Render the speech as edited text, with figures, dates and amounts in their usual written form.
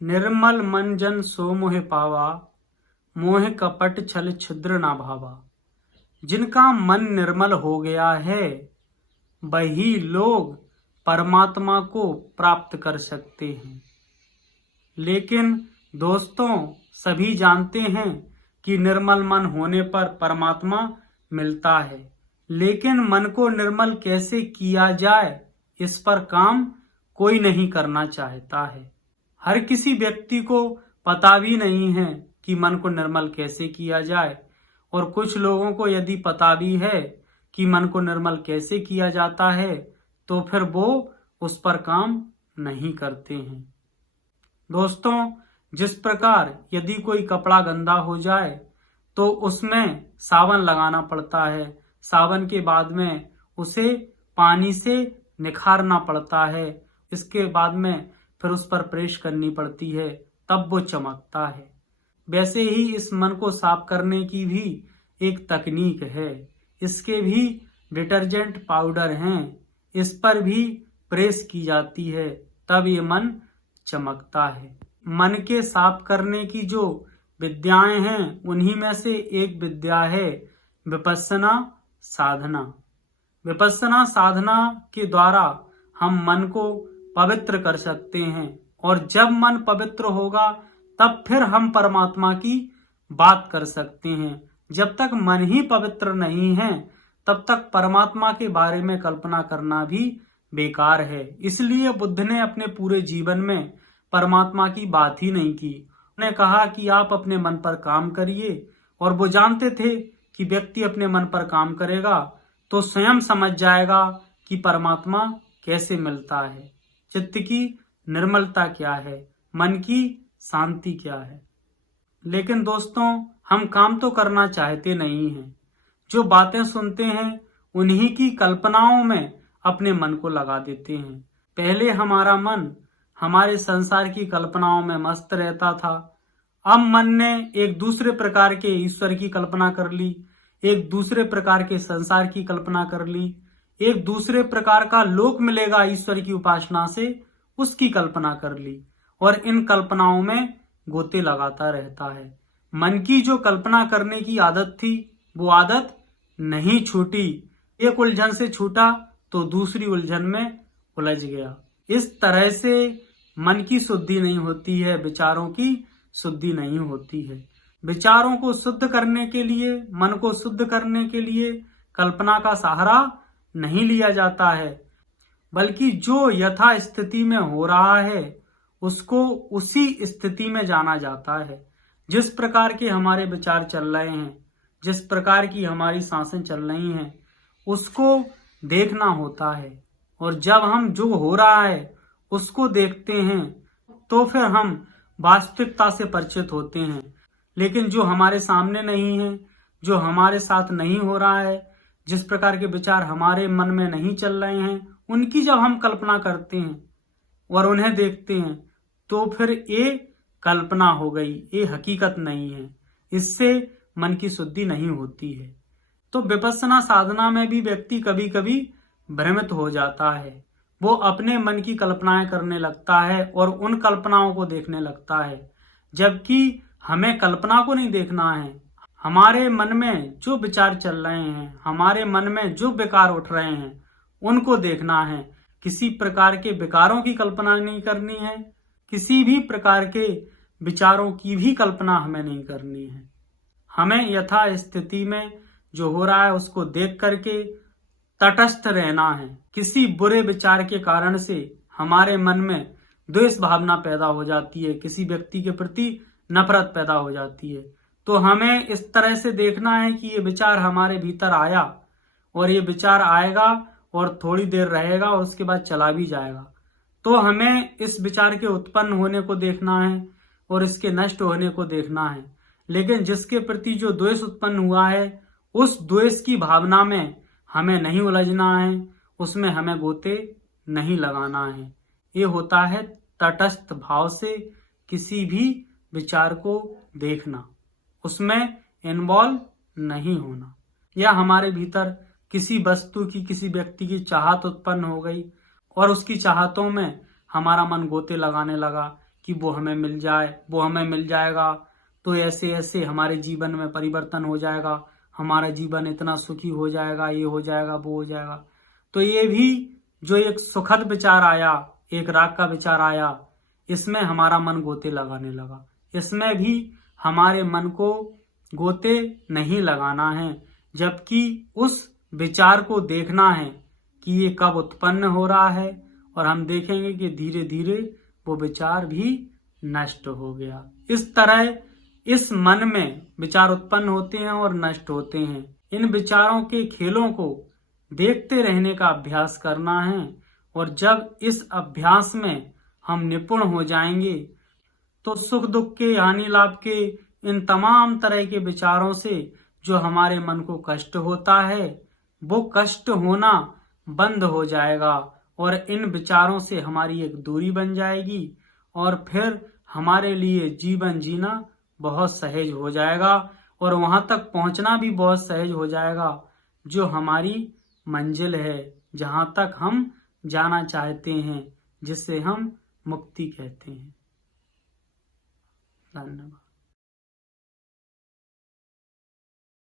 निर्मल मन जन सो मोहि पावा, मोह कपट छल छिद्र ना भावा। जिनका मन निर्मल हो गया है वही लोग परमात्मा को प्राप्त कर सकते हैं। लेकिन दोस्तों, सभी जानते हैं कि निर्मल मन होने पर परमात्मा मिलता है, लेकिन मन को निर्मल कैसे किया जाए इस पर काम कोई नहीं करना चाहता है। हर किसी व्यक्ति को पता भी नहीं है कि मन को निर्मल कैसे किया जाए, और कुछ लोगों को यदि पता भी है कि मन को निर्मल कैसे किया जाता है तो फिर वो उस पर काम नहीं करते हैं। दोस्तों, जिस प्रकार यदि कोई कपड़ा गंदा हो जाए तो उसमें साबुन लगाना पड़ता है, साबुन के बाद में उसे पानी से निखारना पड़ता है, इसके बाद में फिर उस पर प्रेस करनी पड़ती है, तब वो चमकता है। वैसे ही इस मन को साफ करने की भी एक तकनीक है। इसके भी डिटर्जेंट पाउडर हैं, इस पर भी प्रेस की जाती है, तब ये मन चमकता है। मन के साफ करने की जो विद्याएं हैं उन्हीं में से एक विद्या है विपश्यना साधना। विपश्यना साधना के द्वारा हम मन को पवित्र कर सकते हैं, और जब मन पवित्र होगा तब फिर हम परमात्मा की बात कर सकते हैं। जब तक मन ही पवित्र नहीं है तब तक परमात्मा के बारे में कल्पना करना भी बेकार है। इसलिए बुद्ध ने अपने पूरे जीवन में परमात्मा की बात ही नहीं की। उन्होंने कहा कि आप अपने मन पर काम करिए, और वो जानते थे कि व्यक्ति अपने मन पर काम करेगा तो स्वयं समझ जाएगा कि परमात्मा कैसे मिलता है, चित्त की निर्मलता क्या है, मन की शांति क्या है। लेकिन दोस्तों, हम काम तो करना चाहते नहीं हैं। जो बातें सुनते हैं उन्हीं की कल्पनाओं में अपने मन को लगा देते हैं। पहले हमारा मन हमारे संसार की कल्पनाओं में मस्त रहता था, अब मन ने एक दूसरे प्रकार के ईश्वर की कल्पना कर ली, एक दूसरे प्रकार के संसार की कल्पना कर ली, एक दूसरे प्रकार का लोक मिलेगा ईश्वर की उपासना से, उसकी कल्पना कर ली, और इन कल्पनाओं में गोते लगाता रहता है। मन की जो कल्पना करने की आदत थी वो आदत नहीं छूटी। एक उलझन से छूटा तो दूसरी उलझन में उलझ गया। इस तरह से मन की शुद्धि नहीं होती है, विचारों की शुद्धि नहीं होती है। विचारों को शुद्ध करने के लिए, मन को शुद्ध करने के लिए कल्पना का सहारा नहीं लिया जाता है, बल्कि जो यथा स्थिति में हो रहा है उसको उसी स्थिति में जाना जाता है। जिस प्रकार के हमारे विचार चल रहे हैं, जिस प्रकार की हमारी सांसें चल रही हैं, उसको देखना होता है, और जब हम जो हो रहा है उसको देखते हैं तो फिर हम वास्तविकता से परिचित होते हैं। लेकिन जो हमारे सामने नहीं है, जो हमारे साथ नहीं हो रहा है, जिस प्रकार के विचार हमारे मन में नहीं चल रहे हैं, उनकी जब हम कल्पना करते हैं और उन्हें देखते हैं तो फिर ये कल्पना हो गई, ये हकीकत नहीं है। इससे मन की शुद्धि नहीं होती है। तो विपश्यना साधना में भी व्यक्ति कभी कभी भ्रमित हो जाता है। वो अपने मन की कल्पनाएं करने लगता है और उन कल्पनाओं को देखने लगता है, जबकि हमें कल्पना को नहीं देखना है। हमारे मन में जो विचार चल रहे हैं, हमारे मन में जो विकार उठ रहे हैं, उनको देखना है। किसी प्रकार के विकारों की कल्पना नहीं करनी है, किसी भी प्रकार के विचारों की भी कल्पना हमें नहीं करनी है। हमें यथा स्थिति में जो हो रहा है उसको देख करके तटस्थ रहना है। किसी बुरे विचार के कारण से हमारे मन में द्वेष भावना पैदा हो जाती है, किसी व्यक्ति के प्रति नफरत पैदा हो जाती है, तो हमें इस तरह से देखना है कि ये विचार हमारे भीतर आया, और ये विचार आएगा और थोड़ी देर रहेगा और उसके बाद चला भी जाएगा। तो हमें इस विचार के उत्पन्न होने को देखना है और इसके नष्ट होने को देखना है। लेकिन जिसके प्रति जो द्वेष उत्पन्न हुआ है, उस द्वेष की भावना में हमें नहीं उलझना है, उसमें हमें गोते नहीं लगाना है। ये होता है तटस्थ भाव से किसी भी विचार को देखना, उसमें इन्वॉल्व नहीं होना। या हमारे भीतर किसी वस्तु की, किसी व्यक्ति की चाहत उत्पन्न हो गई और उसकी चाहतों में हमारा मन गोते लगाने लगा कि वो हमें मिल जाए, वो हमें मिल जाएगा तो ऐसे ऐसे हमारे जीवन में परिवर्तन हो जाएगा, हमारा जीवन इतना सुखी हो जाएगा, ये हो जाएगा, वो हो जाएगा। तो ये भी जो एक सुखद विचार आया, एक राग का विचार आया, इसमें हमारा मन गोते लगाने लगा। इसमें भी हमारे मन को गोते नहीं लगाना है, जबकि उस विचार को देखना है कि ये कब उत्पन्न हो रहा है, और हम देखेंगे कि धीरे धीरे वो विचार भी नष्ट हो गया। इस तरह इस मन में विचार उत्पन्न होते हैं और नष्ट होते हैं। इन विचारों के खेलों को देखते रहने का अभ्यास करना है, और जब इस अभ्यास में हम निपुण हो जाएंगे तो सुख दुख के, हानि लाभ के, इन तमाम तरह के विचारों से जो हमारे मन को कष्ट होता है वो कष्ट होना बंद हो जाएगा, और इन विचारों से हमारी एक दूरी बन जाएगी, और फिर हमारे लिए जीवन जीना बहुत सहज हो जाएगा, और वहां तक पहुंचना भी बहुत सहज हो जाएगा जो हमारी मंजिल है, जहां तक हम जाना चाहते हैं, जिसे हम मुक्ति कहते हैं। धन्यवाद।